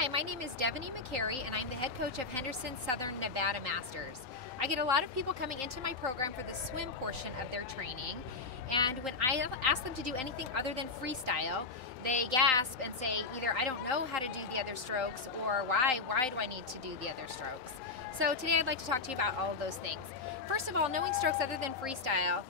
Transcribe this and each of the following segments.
Hi, my name is Devonee McCary, and I'm the head coach of Henderson Southern Nevada Masters. I get a lot of people coming into my program for the swim portion of their training, and when I ask them to do anything other than freestyle, they gasp and say either I don't know how to do the other strokes, or why do I need to do the other strokes? So today I'd like to talk to you about all of those things. First of all, knowing strokes other than freestyle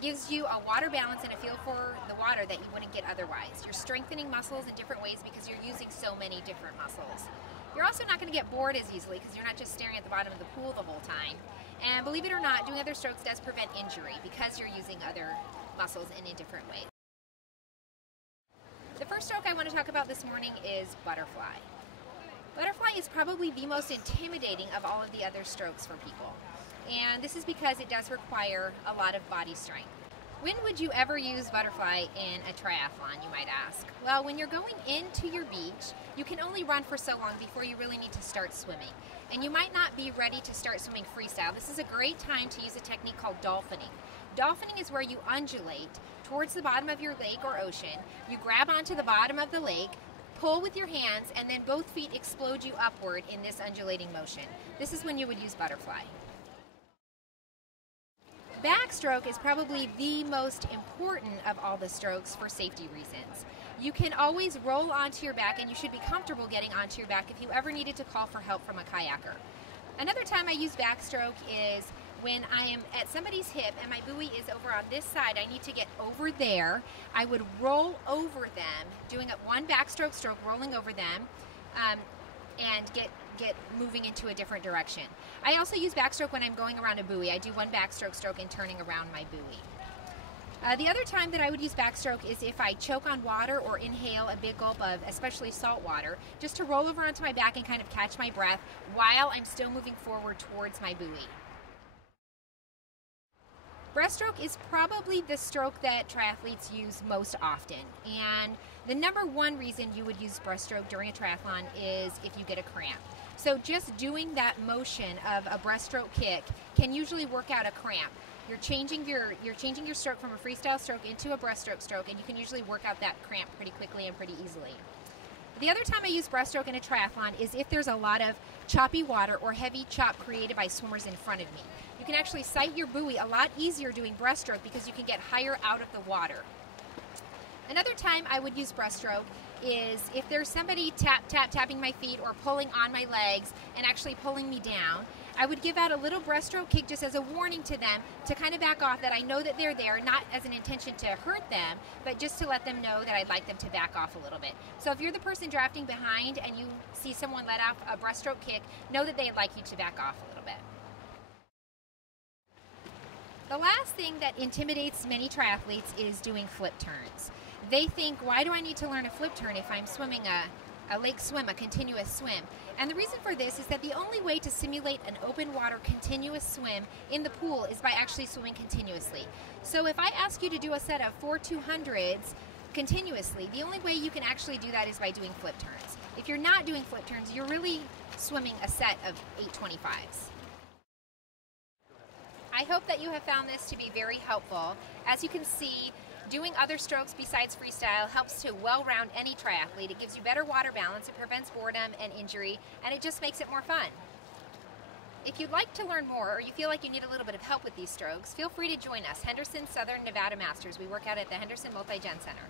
gives you a water balance and a feel for the water that you wouldn't get otherwise. You're strengthening muscles in different ways because you're using so many different muscles. You're also not going to get bored as easily because you're not just staring at the bottom of the pool the whole time. And believe it or not, doing other strokes does prevent injury because you're using other muscles in different ways. The first stroke I want to talk about this morning is butterfly. Butterfly is probably the most intimidating of all of the other strokes for people. And this is because it does require a lot of body strength. When would you ever use butterfly in a triathlon, you might ask? Well, when you're going into your beach, you can only run for so long before you really need to start swimming. And you might not be ready to start swimming freestyle. This is a great time to use a technique called dolphining. Dolphining is where you undulate towards the bottom of your lake or ocean. You grab onto the bottom of the lake, pull with your hands, and then both feet explode you upward in this undulating motion. This is when you would use butterfly. Backstroke is probably the most important of all the strokes for safety reasons. You can always roll onto your back, and you should be comfortable getting onto your back if you ever needed to call for help from a kayaker. Another time I use backstroke is when I am at somebody's hip and my buoy is over on this side. I need to get over there. I would roll over them, doing one backstroke stroke, rolling over them, and get moving into a different direction. I also use backstroke when I'm going around a buoy. I do one backstroke stroke and turning around my buoy. The other time that I would use backstroke is if I choke on water or inhale a big gulp of especially salt water, just to roll over onto my back and kind of catch my breath while I'm still moving forward towards my buoy. Breaststroke is probably the stroke that triathletes use most often, and the number one reason you would use breaststroke during a triathlon is if you get a cramp. So just doing that motion of a breaststroke kick can usually work out a cramp. You're changing your stroke from a freestyle stroke into a breaststroke stroke, and you can usually work out that cramp pretty quickly and pretty easily. The other time I use breaststroke in a triathlon is if there's a lot of choppy water or heavy chop created by swimmers in front of me. You can actually sight your buoy a lot easier doing breaststroke because you can get higher out of the water. Another time I would use breaststroke is if there's somebody tapping my feet or pulling on my legs and actually pulling me down. I would give out a little breaststroke kick just as a warning to them to kind of back off, that I know that they're there, not as an intention to hurt them, but just to let them know that I'd like them to back off a little bit. So if you're the person drafting behind and you see someone let off a breaststroke kick, know that they'd like you to back off a little bit. The last thing that intimidates many triathletes is doing flip turns. They think, why do I need to learn a flip turn if I'm swimming a lake swim, a continuous swim? And the reason for this is that the only way to simulate an open water continuous swim in the pool is by actually swimming continuously. So if I ask you to do a set of 4 200s continuously, the only way you can actually do that is by doing flip turns. If you're not doing flip turns, you're really swimming a set of 825s. I hope that you have found this to be very helpful. As you can see, doing other strokes besides freestyle helps to well-round any triathlete. It gives you better water balance, it prevents boredom and injury, and it just makes it more fun. If you'd like to learn more, or you feel like you need a little bit of help with these strokes, feel free to join us, Henderson Southern Nevada Masters. We work out at the Henderson Multi-Gen Center.